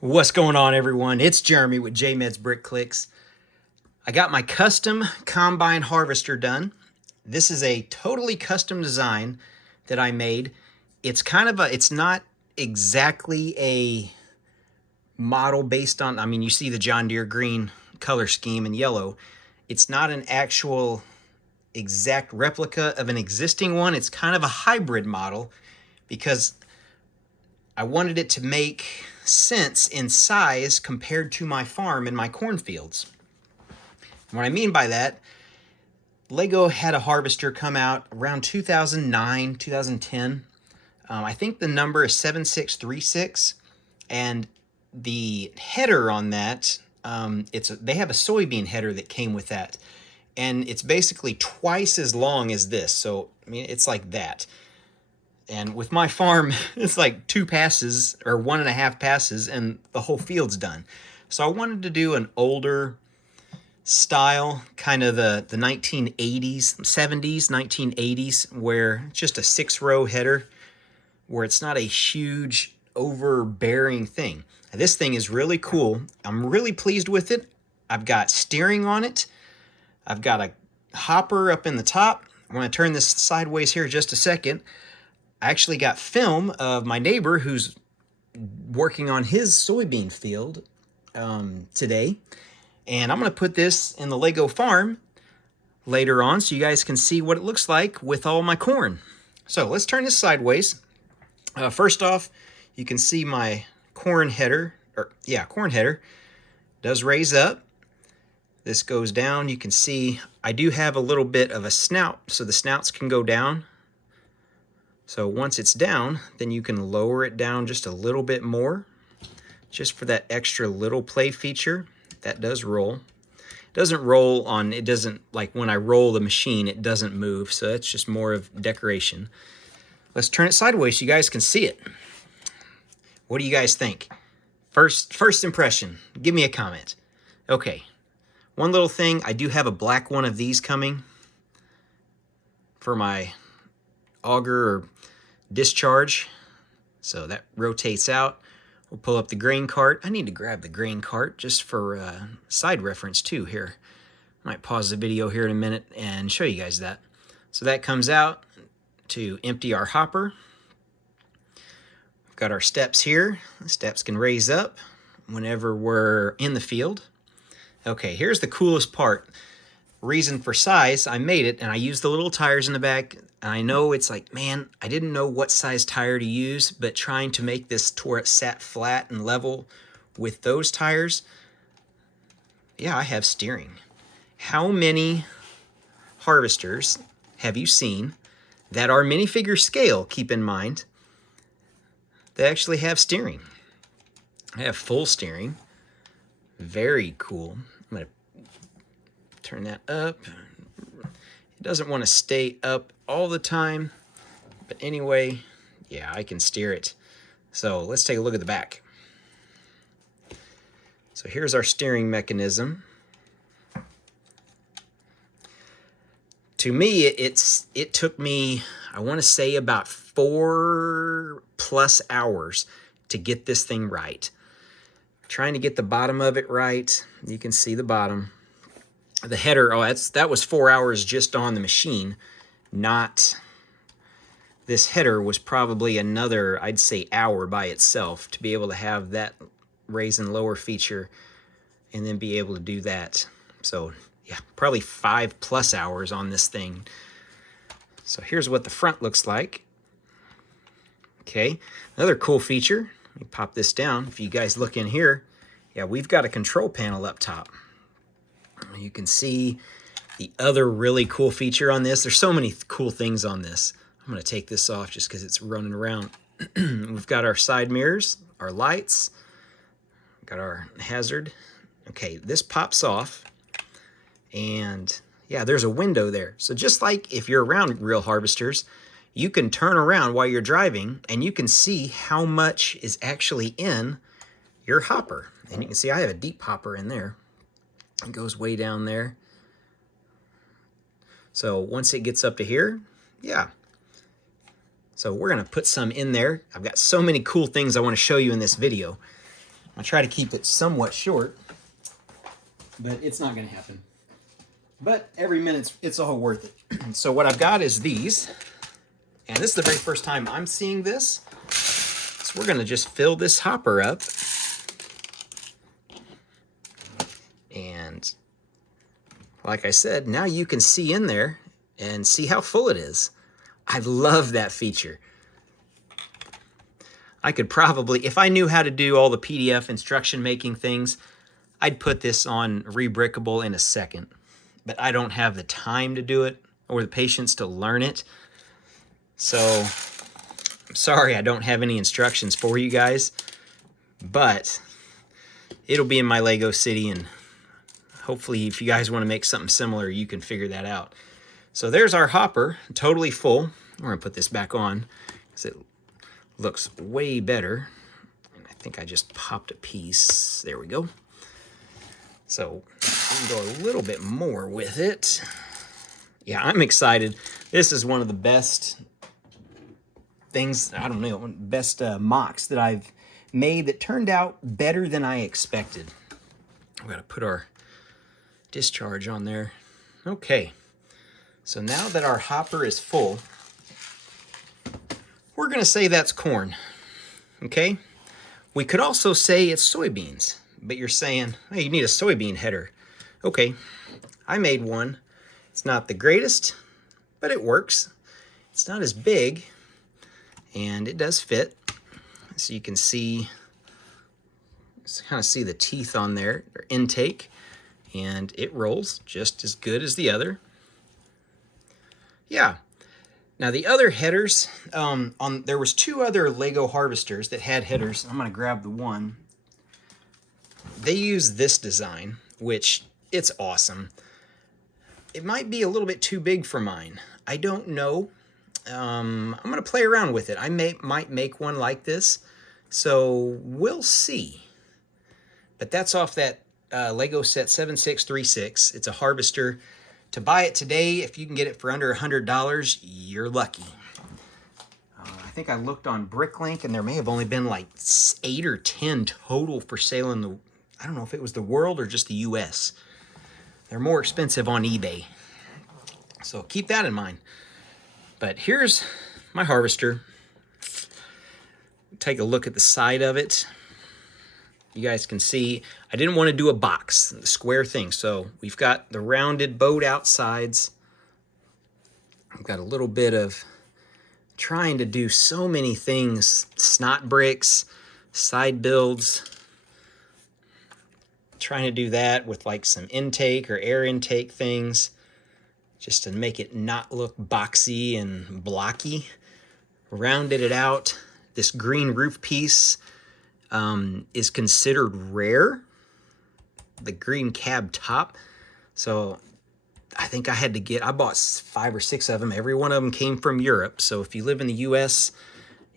What's going on, everyone? It's Jeremy with JMed's Brick Clicks. I got my custom combine harvester done. This is a totally custom design that I made. It's it's not exactly a model based on, you see the John Deere green color scheme and yellow. It's not an actual exact replica of an existing one. It's kind of a hybrid model because I wanted it to make sense in size compared to my farm and my cornfields. What I mean by that, Lego had a harvester come out around 2009, 2010. I think the number is 7636, and the header on that, they have a soybean header that came with that, and it's basically twice as long as this. So it's like that. And with my farm, it's like 2 passes or 1.5 passes and the whole field's done. So I wanted to do an older style, kind of the 1980s, 70s, 1980s, where it's just a 6-row header, where it's not a huge overbearing thing. Now, this thing is really cool. I'm really pleased with it. I've got steering on it. I've got a hopper up in the top. I'm going to turn this sideways here just a second. I actually got film of my neighbor who's working on his soybean field today. And I'm going to put this in the Lego farm later on so you guys can see what it looks like with all my corn. So let's turn this sideways. First off, you can see my corn header, corn header does raise up. This goes down. You can see I do have a little bit of a snout, so the snouts can go down. So once it's down, then you can lower it down just a little bit more, just for that extra little play feature. That does roll. It doesn't roll on, it doesn't, like when I roll the machine, it doesn't move, so it's just more of decoration. Let's turn it sideways so you guys can see it. What do you guys think? First impression, give me a comment. Okay, one little thing, I do have a black one of these coming for my auger or discharge, so that rotates out. We'll pull up the grain cart. I need to grab the grain cart just for side reference too here. Might pause the video here in a minute and show you guys that. So that comes out to empty our hopper. We've got our steps here. The steps can raise up whenever we're in the field. Okay, here's the coolest part. Reason for size, I made it and I used the little tires in the back. And I know it's like, man, I didn't know what size tire to use, but trying to make this to where it sat flat and level with those tires, yeah, I have steering. How many harvesters have you seen that are minifigure scale, keep in mind, that actually have steering? I have full steering. Very cool. I'm going to turn that up. It doesn't want to stay up all the time, but anyway, yeah, I can steer it. So let's take a look at the back. So here's our steering mechanism. To me, it took me, I want to say, about 4+ hours to get this thing right. Trying to get the bottom of it right. You can see the bottom. The header, that was 4 hours just on the machine. Not, this header was probably another, I'd say, hour by itself to be able to have that raise and lower feature and then be able to do that. So yeah, probably 5+ hours on this thing. So here's what the front looks like. Okay, another cool feature, let me pop this down. If you guys look in here, yeah, we've got a control panel up top. You can see the other really cool feature on this. There's so many cool things on this. I'm going to take this off just because it's running around. We've got our side mirrors, our lights, got our hazard. Okay, this pops off, and yeah, there's a window there. So just like if you're around real harvesters, you can turn around while you're driving and you can see how much is actually in your hopper. And you can see I have a deep hopper in there. It goes way down there. So once it gets up to here, yeah. So we're gonna put some in there. I've got so many cool things I wanna show you in this video. I'll try to keep it somewhat short, but it's not going to happen. But every minute, it's all worth it. So what I've got is these, and this is the very first time I'm seeing this. So we're going to just fill this hopper up. And like I said, now you can see in there and see how full it is. I love that feature. I could probably, if I knew how to do all the PDF instruction making things, I'd put this on ReBrickable in a second. But I don't have the time to do it or the patience to learn it. So I'm sorry I don't have any instructions for you guys, but it'll be in my Lego City, and hopefully if you guys want to make something similar, you can figure that out. So there's our hopper, totally full. We're going to put this back on because it looks way better. And I think I just popped a piece. There we go. So we can go a little bit more with it. Yeah, I'm excited. This is one of the best things, I don't know, best mocks that I've made that turned out better than I expected. We've got to put our discharge on there. Okay, so now that our hopper is full, we're going to say that's corn, okay? We could also say it's soybeans, but you're saying, hey, you need a soybean header. Okay, I made one. It's not the greatest, but it works. It's not as big, and it does fit. So you can see, kind of see the teeth on there, their intake, and it rolls just as good as the other. Yeah. Now the other headers, there was two other Lego harvesters that had headers. I'm going to grab the one. They use this design, which it's awesome. It might be a little bit too big for mine. I don't know. I'm going to play around with it. I might make one like this, so we'll see. But that's off that Lego set 7636. It's a harvester. To buy it today, if you can get it for under $100, you're lucky. I think I looked on Bricklink, and there may have only been like 8 or 10 total for sale in the, I don't know if it was the world or just the US. They're more expensive on eBay. So keep that in mind. But here's my harvester. Take a look at the side of it. You guys can see, I didn't want to do a box, the square thing. So we've got the rounded bowed outsides. I've got a little bit of trying to do so many things, snot bricks, side builds. Trying to do that with like some intake or air intake things, just to make it not look boxy and blocky. Rounded it out. This green roof piece is considered rare, the green cab top. So I think I bought 5 or 6 of them. Every one of them came from Europe. So if you live in the US,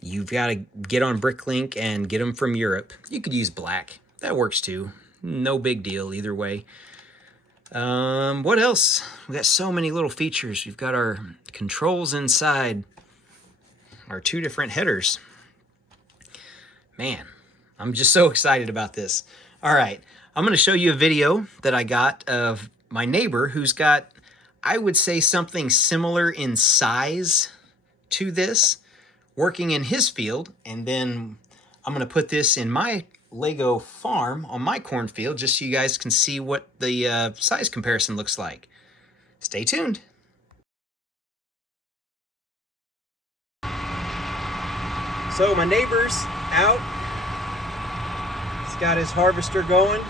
you've got to get on Bricklink and get them from Europe. You could use black. That works too. No big deal either way. What else? We've got so many little features. We've got our controls inside, our 2 different headers. Man, I'm just so excited about this. All right, I'm going to show you a video that I got of my neighbor who's got, I would say, something similar in size to this, working in his field. And then I'm going to put this in my Lego farm on my cornfield just so you guys can see what the size comparison looks like. Stay tuned. So my neighbor's out. He's got his harvester going.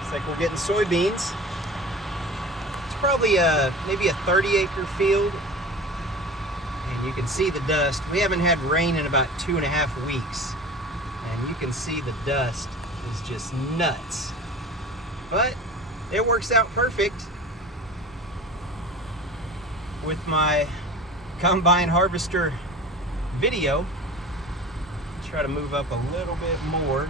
It's like we're getting soybeans. It's probably maybe a 30-acre field. And you can see the dust. We haven't had rain in about 2.5 weeks. And you can see the dust is just nuts. But it works out perfect with my combine harvester video. Try to move up a little bit more.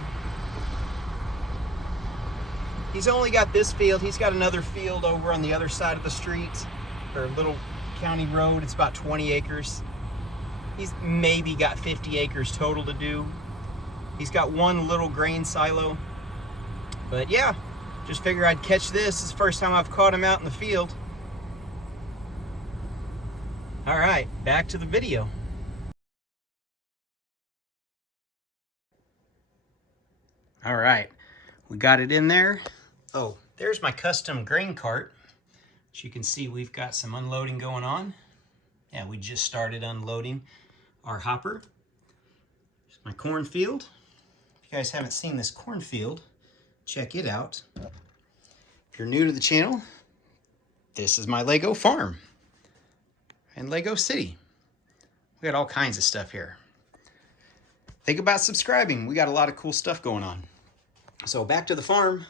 He's only got this field. He's got another field over on the other side of the street, or little county road. It's about 20 acres. He's maybe got 50 acres total to do. He's got one little grain silo. But yeah, just figure I'd catch this. This is the first time I've caught him out in the field. All right, back to the video. All right, we got it in there. Oh, there's my custom grain cart. As you can see, we've got some unloading going on. Yeah, we just started unloading our hopper. Here's my cornfield. If you guys haven't seen this cornfield, check it out. If you're new to the channel, this is my Lego farm and Lego City. We got all kinds of stuff here. Think about subscribing. We got a lot of cool stuff going on. So back to the farm.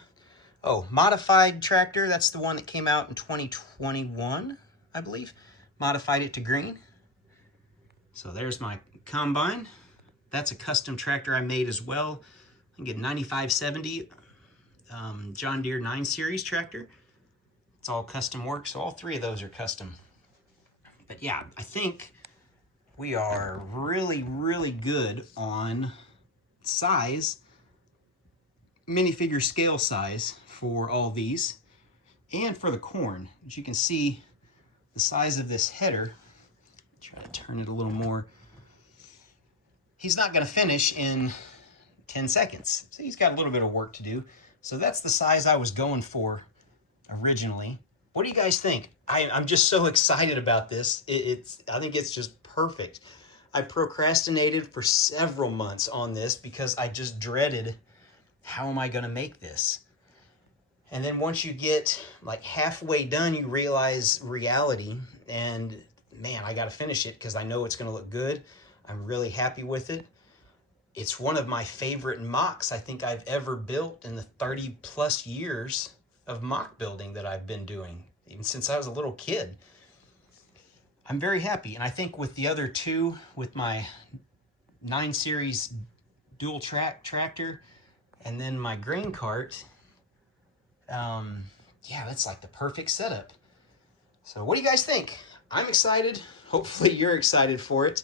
Oh, modified tractor. That's the one that came out in 2021, I believe. Modified it to green. So there's my combine. That's a custom tractor I made as well. I think a 9570 John Deere 9 Series tractor. It's all custom work, so all three of those are custom. But yeah, I think we are really, really good on size, minifigure scale size for all these, and for the corn. As you can see, the size of this header, try to turn it a little more. He's not going to finish in 10 seconds. So he's got a little bit of work to do. So that's the size I was going for originally. What do you guys think? I'm just so excited about this. I think it's just perfect. I procrastinated for several months on this because I just dreaded, how am I going to make this? And then once you get like halfway done, you realize reality, and man, I got to finish it because I know it's going to look good. I'm really happy with it. It's one of my favorite mocks I think I've ever built in the 30 plus years of mock building that I've been doing, even since I was a little kid. I'm very happy. And I think with the other two, with my 9 Series dual track tractor and then my grain cart, yeah, that's like the perfect setup. So what do you guys think? I'm excited. Hopefully you're excited for it.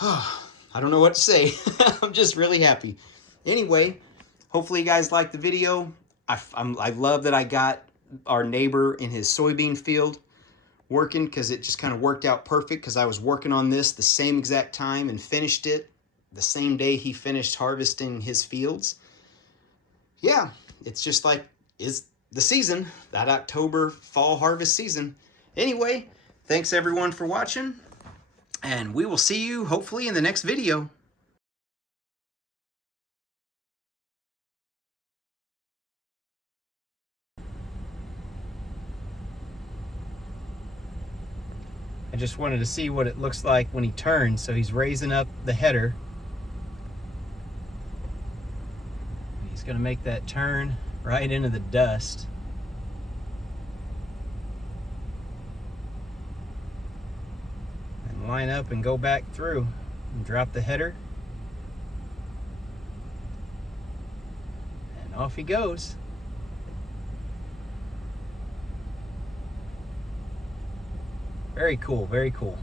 I don't know what to say. I'm just really happy. Anyway, hopefully you guys liked the video. I love that I got our neighbor in his soybean field working, because it just kind of worked out perfect, because I was working on this the same exact time and finished it the same day he finished harvesting his fields. Yeah, it's just like, is the season, that October fall harvest season. Anyway, thanks everyone for watching, and we will see you hopefully in the next video. I just wanted to see what it looks like when he turns. So he's raising up the header. He's going to make that turn right into the dust. And line up and go back through and drop the header. And off he goes. Very cool, very cool.